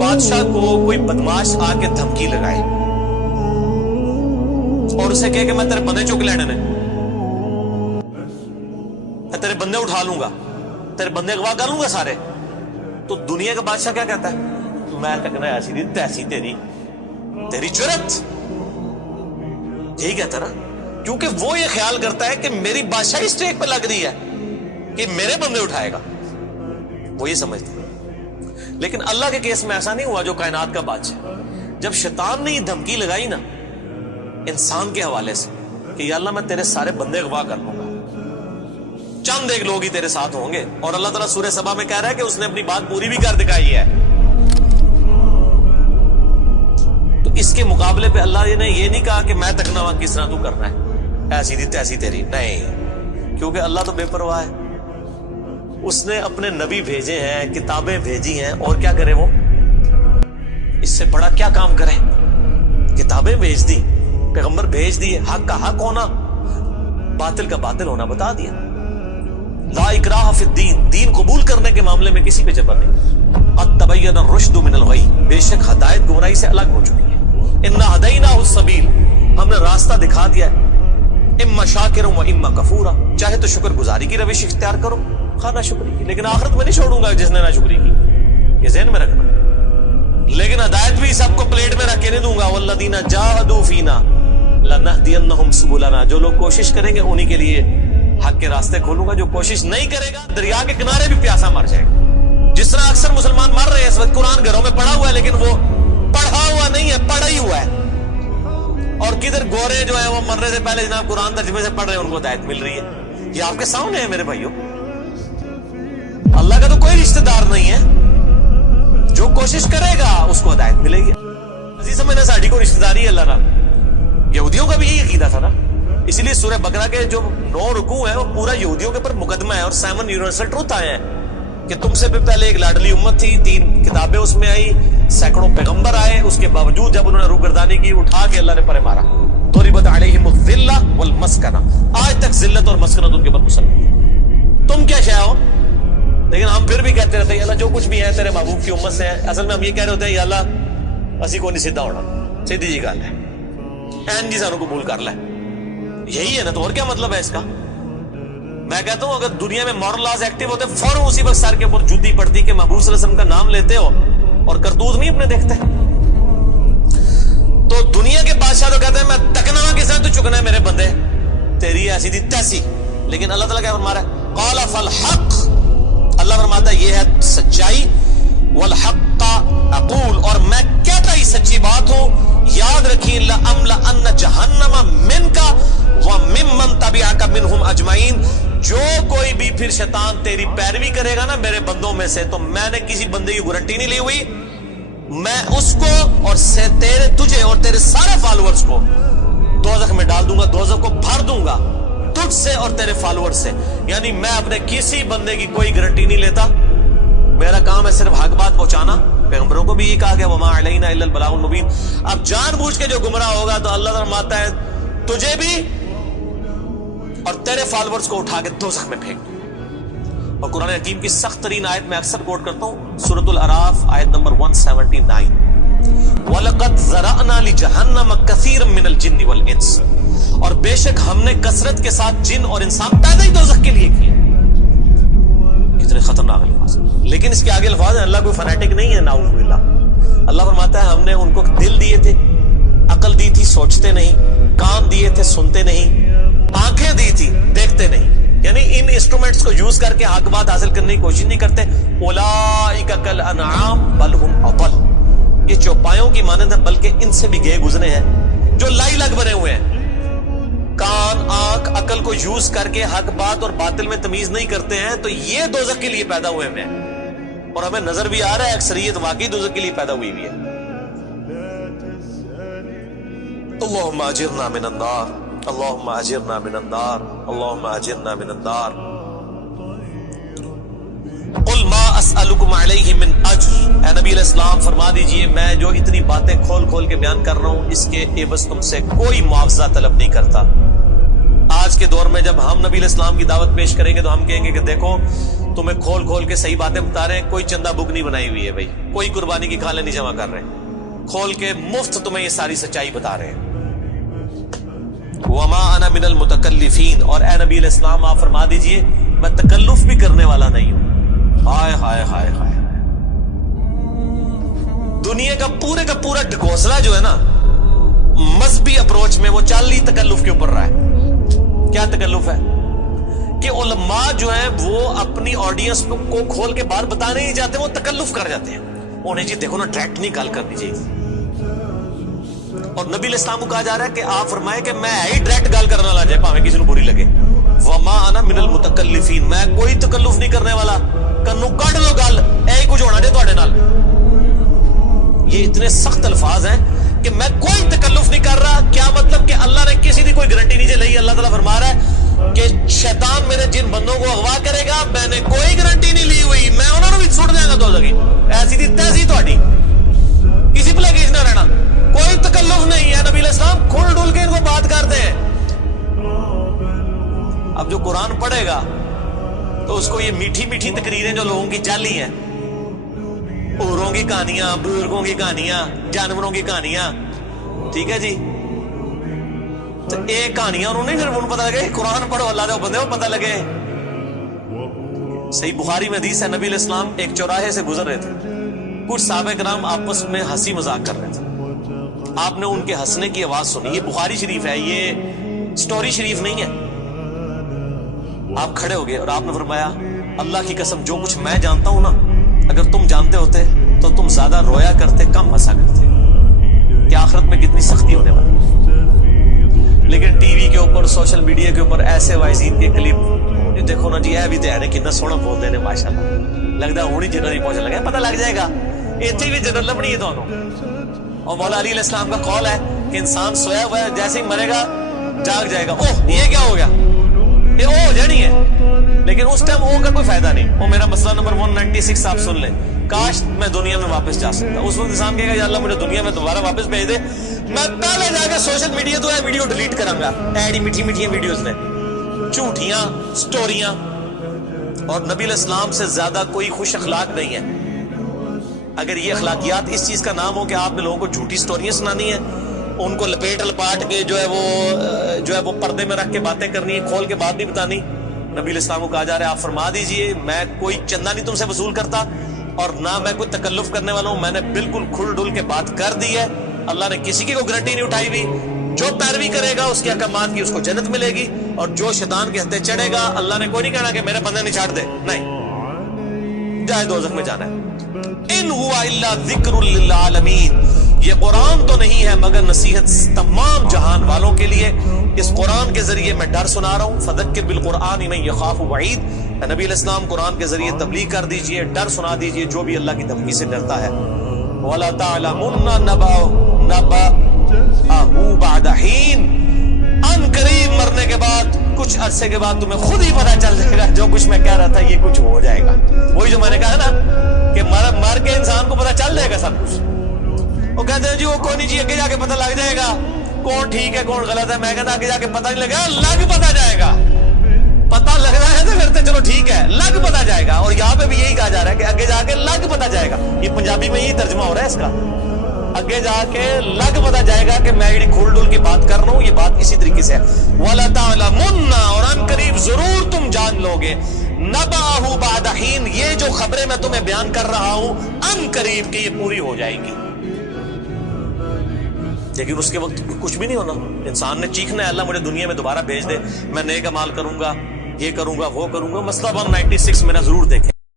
بادشاہ کو کوئی بدماش آ کے دھمکی لگائے اور اسے کہے کہ میں تیرے بندے چک لینے میں تیرے بندے اٹھا لوں گا، تیرے بندے اغوا کر لوں گا سارے، تو دنیا کا بادشاہ کیا کہتا ہے؟ میں تکنا ایسی نہیں تیسی تیری جرت، یہی کہتا نا، کیونکہ وہ یہ خیال کرتا ہے کہ میری بادشاہی اسٹیک پہ لگ رہی ہے کہ میرے بندے اٹھائے گا، وہ یہ سمجھتا ہے۔ لیکن اللہ کے کیس میں ایسا نہیں ہوا، جو کائنات کا بادشاہ، جب شیطان نے یہ دھمکی لگائی نا انسان کے حوالے سے کہ یا اللہ میں تیرے سارے بندے اغوا کر لوں گا، چند ایک لوگ ہی تیرے ساتھ ہوں گے، اور اللہ تعالیٰ سورہ سبا میں کہہ رہا ہے کہ اس نے اپنی بات پوری بھی کر دکھائی ہے، تو اس کے مقابلے پہ اللہ نے یہ نہیں کہا کہ میں تکنا ہوا کس طرح تو کرنا ہے، ایسی دی تیسی تیری، نہیں، کیونکہ اللہ تو بے پرواہ ہے، اس نے اپنے نبی بھیجے ہیں، کتابیں بھیجی ہیں، اور کیا کرے وہ؟ اس سے بڑا کیا کام کرے؟ کتابیں بھیج دی، پیغمبر بھیج دیے، حق کا حق ہونا، باطل کا باطل ہونا بتا دیا۔ لا اکراہ فی الدین، دین قبول کرنے کے معاملے میں کسی پہ جبر نہیں۔ قد تبین الرشد من الغی، بے شک ہدایت گمراہی سے الگ ہو چکی ہے۔ انا ہدیناہ السبیل، ہم نے راستہ دکھا دیا ہے، اما شاکر و اما کفورا، چاہے تو شکر گزاری کی روش اختیار کرو، خانہ شکری کی، لیکن آخرت میں نہیں چھوڑوں گا جس نے نہ شکری کی، یہ ذہن میں رکھنا۔ لیکن ہدایت بھی سب کو پلیٹ میں رکھ کے نہیں دوں گا، والذین جاہدوا فینا لنہدینہم سبلنا، جو لوگ کوشش کریں گے انہی کے لیے حق کے راستے کھولوں گا، جو کوشش نہیں کرے گا دریا کے کنارے بھی پیاسا مر جائے گا۔ جس طرح اکثر مسلمان مر رہے ہیں اس وقت، قرآن گھروں میں پڑھا ہوا ہے لیکن وہ پڑھا ہوا نہیں ہے، پڑھا ہی ہوا ہے، اور کدھر گورے جو ہیں وہ مرنے سے پہلے جناب قرآن ترجمے سے پڑھ رہے ہیں، ان کو ہدایت مل رہی ہے۔ یہ آپ کے سامنے ہے میرے بھائیوں، اللہ کا تو کوئی رشتہ دار نہیں ہے، جو کوشش کرے گا اس کو ہدایت ملے گی۔ اسی سمجھنا ساڑھی کو رشتہ داری ہے اللہ نہ، یہودیوں کا بھی یہی عقیدہ تھا نا، اسی لیے سورہ بقرہ کے جو 9 رکوع ہیں وہ پورا یہودیوں کے اوپر مقدمہ ہے، اور 7 یونیورسل ٹروتھ آئے ہیں کہ تم سے بھی پہلے ایک لاڈلی امت تھی، 3 کتابیں اس میں آئی، سینکڑوں پیغمبر آئے، اس کے باوجود جب انہوں نے روگردانی کی اٹھا کے اللہ نے پرے مارا، ضربت علیہم الذلہ والمسکنہ، آج تک ذلت اور مسکنت ان کے اوپر مسلط، تم کیا شے ہو؟ لیکن ہم پھر بھی کہتے رہتے ہیں اللہ جو کچھ بھی ہے تیرے محبوب کی امت سے ہے۔ اصل میں ہم یہ کہہ رہے ہوتے ہیں یا اللہ اسی کو نہیں سیدھا ہونا، سیدھی جی گل ہے، این جی سانوں قبول کر لے، یہی ہے نا، تو اور کیا مطلب ہے اس کا؟ میں کہتا ہوں اگر دنیا میں مورل لاز ایکٹیو ہوتے فوراً اسی وقت سر کے اوپر جوتی پڑتی کہ محبوب صلی اللہ علیہ وسلم کا نام لیتے ہو اور کرتوت نہیں اپنے دیکھتے۔ تو دنیا کے بادشاہ تو کہتے ہیں میں تکنا ہوا کس طرح تو چکنا ہے میرے بندے، تیری ایسی دی تیسی، لیکن اللہ تعالیٰ کیا فرما رہا ہے؟ قال فالحق، اللہ فرماتا ہے یہ ہے سچائی، والحق اقول، اور میں کہتا ہی سچی بات ہوں، یاد رکھیں لأملأن جہنم منک وممن تبعک منہم اجمعین، جو کوئی بھی پھر شیطان تیری پیروی کرے گا نا میرے بندوں میں سے، تو میں نے کسی بندے کی گارنٹی نہیں لی ہوئی، میں اس کو اور تجھے اور تیرے سارے فالوورز کو دوزخ میں ڈال دوں گا، دوزخ کو بھر دوں گا تجھ سے اور تیرے فالوور سے، یعنی میں اپنے کسی بندے کی کوئی گارنٹی نہیں لیتا، میرا کام ہے صرف حق بات پہنچانا۔ پیغمبروں کو بھی یہ کہا گیا وما علینا الا البلاغ المبین۔ اب جان بوجھ کے جو گمراہ ہوگا تو اللہ فرماتا ہے تجھے بھی اور تیرے فالوورز کو اٹھا کے دوزخ میں پھینک دوں۔ اور قرآن حکیم کی سخت ترین آیت میں اکثر کوٹ کرتا ہوں، سورۃ الاعراف آیت نمبر 179، وَلَقَدْ ذَرَأْنَا لِجَهَنَّمَ كَثِيرًا مِنَ الْجِنِّ وَالْإِنسِ، اور بے شک ہم نے کثرت کے ساتھ جن اور انسان پیدا ہی دوزخ کے لیے کیے۔ کتنے خطرناک الفاظ، لیکن اس کے آگے الفاظ ہیں، اللہ کوئی فنیٹک نہیں ہے، نعوذ باللہ۔ اللہ فرماتا ہے ہم نے ان کو دل دیے تھے، عقل دی تھی سوچتے نہیں، کان دیے تھے سنتے نہیں، آنکھیں دی تھی دیکھتے نہیں، یعنی ان انسٹرومنٹس کو یوز کر کے حق بات حاصل کرنے کی کوشش نہیں کرتے۔ اولئک کالانعام بل هم اضل، یہ چوپایوں کی مانند ہے بلکہ ان سے بھی گئے گزرے ہیں، جو لائی لگ بنے ہوئے ہیں، کان آنکھ عقل کو یوز کر کے حق بات اور باطل میں تمیز نہیں کرتے ہیں، تو یہ دوزخ کے لیے پیدا ہوئے ہیں، اور ہمیں نظر بھی آ رہا ہے اکثریت واقعی دوزخ کے لیے پیدا ہوئی بھی ہے۔ اللہم اجرنا من النار، اللہم اجرنا من النار، اللہم اجرنا من النار۔ قل ما اسألکم علیہ من اجر، اے نبی علیہ السلام فرما دیجئے میں جو اتنی باتیں کھول کھول کے بیان کر رہا ہوں اس کے عوض تم سے کوئی معاوضہ طلب نہیں کرتا۔ آج کے دور میں جب ہم نبی الاسلام کی دعوت پیش کریں گے تو ہم کہیں گے کہ دیکھو تمہیں کھول کھول کے صحیح باتیں بتا رہے ہیں, کوئی چندہ بک نہیں بنائی ہوئی ہے بھائی, کوئی قربانی کی کھالیں نہیں جمع کر رہے, کھول کے مفت تمہیں یہ ساری سچائی بتا رہے ہیں. وما انا من المتکلفین, اور اے نبی الاسلام آپ فرما دیجئے میں تکلف بھی کرنے والا نہیں ہوں. ہائے ہائے ہائے ہائے, دنیا کا پورا ڈھکوسلا جو ہے نا مذہبی اپروچ میں وہ چال ہی تکلف کے اوپر رہا ہے. کیا تکلف ہے کہ علماء جو ہیں وہ اپنی آڈینس کو کھول کے باہر بتانے نہیں چاہتے, وہ تکلف کر جاتے ہیں. انہیں جی دیکھو نا ڈائریکٹ نہیں گل کرنی چاہیے, اور نبی علیہ السلام کو کہا جا رہا ہے کہ آپ فرمائے کہ میں ہی ڈائریکٹ گل کرنے والا جائے پاویں کسی کو بری لگے. وما انا من المتکلفین, میں کوئی تکلف نہیں کرنے والا, کنو کڈ لو گل, اے کچھ ہونا جے تواڈے نال. یہ اتنے سخت الفاظ ہیں کہ میں کوئی تکلف نہیں کر رہا. کیا مطلب کہ اللہ نے کسی کی کوئی گارنٹی نہیں لئی. اللہ تعالیٰ فرما رہا ہے کہ شیطان میرے جن بندوں کو اغوا کرے گا, میں نے کوئی گارنٹی نہیں لی ہوئی, میں انہوں نے بھی چھوڑ دیا گا دوزخی. ایسی تھی تیسی تہاڈی, کسی بھلے کیس نہ رہنا, کوئی تکلف نہیں ہے. نبی علیہ السلام کھل ڈول کے ان کو بات کرتے ہیں. اب جو قرآن پڑھے گا تو اس کو یہ میٹھی میٹھی تقریریں جو لوگوں کی جعلی ہیں, اوروں کی کہانیاں, بزرگوں کی کہانیاں, جانوروں کی کہانیاں, ٹھیک ہے جی, تو ایک کہانیاں انہوں نے پھر انہوں پتہ لگے قرآن پڑھو اللہ دے بندے کو پتہ لگے. صحیح بخاری میں حدیث ہے, نبی علیہ السلام ایک چوراہے سے گزر رہے تھے, کچھ صحابہ کرام آپس میں ہنسی مذاق کر رہے تھے. آپ نے ان کے ہنسنے کی آواز سنی. یہ بخاری شریف ہے, یہ سٹوری شریف نہیں ہے. آپ کھڑے ہو گئے اور آپ نے فرمایا اللہ کی قسم جو کچھ میں جانتا ہوں نا, اگر تم جانتے ہوتے تو تم زیادہ رویا کرتے, کم ہنسا کرتے. کہ آخرت میں کتنی سختی ہونے والی. لیکن ٹی وی کے اوپر, سوشل میڈیا کے اوپر ایسے وائزین کے کلپ دیکھو نا جی, اے بھی تے ہے کتنا سونا بولتے ہیں ماشاءاللہ, لگتا ہے ہونی جنرل پہنچنے لگا, پتہ لگ جائے گا اتنے بھی جنرل لبنی ہے دونوں. اور مولا علی علیہ السلام کا قول ہے کہ انسان سویا ہوا ہے, جیسے ہی مرے گا جاگ جائے گا. اوہ یہ کیا ہو گیا, یہ او ہو جانی ہے. لیکن اس ٹائم او کا کوئی فائدہ نہیں. وہ میرا مسئلہ نمبر 196 آپ سن لیں, کاش میں دنیا میں واپس جا سکتا. اس وقت انسان کہے گا یا اللہ مجھے دنیا میں دوبارہ واپس بھیج دے, میں پہلے جا کے سوشل میڈیا تو ہے ویڈیو ڈیلیٹ کروں گا. ایڈی میٹھی میٹھی ویڈیوز نے, جھوٹیاں سٹوریاں. اور نبی علیہ السلام سے زیادہ کوئی خوش اخلاق نہیں ہے. اگر یہ اخلاقیات اس چیز کا نام ہو کہ آپ نے لوگوں کو جھوٹی سٹوریاں سنانی ہیں, ان کو لپیٹ لپاٹ کے جو ہے وہ پردے میں رکھ کے باتیں کرنی ہے, کھول کے بات نہیں بتانی. نبی علیہ السلام کو کہا جا رہا ہے آپ فرما دیجئے میں کوئی چندہ نہیں تم سے وصول کرتا, اور نہ میں کوئی تکلف کرنے والا ہوں. میں نے بالکل کھل ڈل کے بات کر دی ہے. اللہ نے کسی کی کوئی گارنٹی نہیں اٹھائی ہوئی. جو پیروی کرے گا اس کے احکامات کی اس کو جنت ملے گی, اور جو شیطان کے ہتھے چڑھے گا اللہ نے کوئی نہیں کہنا کہ میرے بندے نہیں چھاڑ دے, نہیں, جائے دوزخ میں جانا ہے. ان ہوا الا ذکر للعالمین, یہ قرآن تو نہیں ہے مگر نصیحت تمام جہان والوں کے لیے. اس قرآن کے ذریعے میں ڈر سنا رہا ہوں. فذکر بالقرآن من یخاف وعید, نبی علیہ السلام قرآن کے ذریعے تبلیغ کر دیجئے, ڈر سنا دیجئے جو بھی اللہ کی دھمکی سے ڈرتا ہے. وَلَا تَعْلَمُنَّ نَبَأَهُ بَعْدَ حِينٍ, ان قریب مرنے کے بعد کچھ عرصے کے بعد تمہیں خود ہی پتہ چل جائے گا جو کچھ میں کہہ رہا تھا یہ کچھ ہو جائے گا. وہی جو میں نے کہا نا کہ مر کے انسان کو پتہ چل جائے گا سب کچھ. وہ کہتے ہیں جی وہ کوئی نہیں جی, آگے جا کے پتہ لگ جائے گا کون ٹھیک ہے کون غلط ہے. میں کہتا آگے جا کے پتہ نہیں لگا, لگ پتہ جائے گا. پتہ لگ رہا ہے تو کرتے چلو ٹھیک ہے, لگ پتہ جائے گا. اور یہاں پہ بھی یہی کہا جا رہا ہے کہ آگے جا کے لگ پتہ جائے گا. یہ پنجابی میں یہی ترجمہ ہو رہا ہے اس کا, آگے جا کے لگ پتہ جائے گا کہ میں یہ کھول ڈول کی بات کر رہا ہوں, یہ بات اسی طریقے سے ہے. وَلَا تَعْلَمُنَّ, اور ان قریب ضرور تم جان لوگے, نَبَأَهُ بَعْدَ حِينٍ, یہ جو خبریں میں تمہیں بیان کر رہا ہوں ان قریب کہ یہ پوری ہو جائیں گی. لیکن اس کے وقت کچھ بھی نہیں ہونا. انسان نے چیخنا ہے اللہ مجھے دنیا میں دوبارہ بھیج دے, میں نیک اعمال کروں گا, یہ کروں گا وہ کروں گا. مسئلہ 196 میرا ضرور دیکھیں.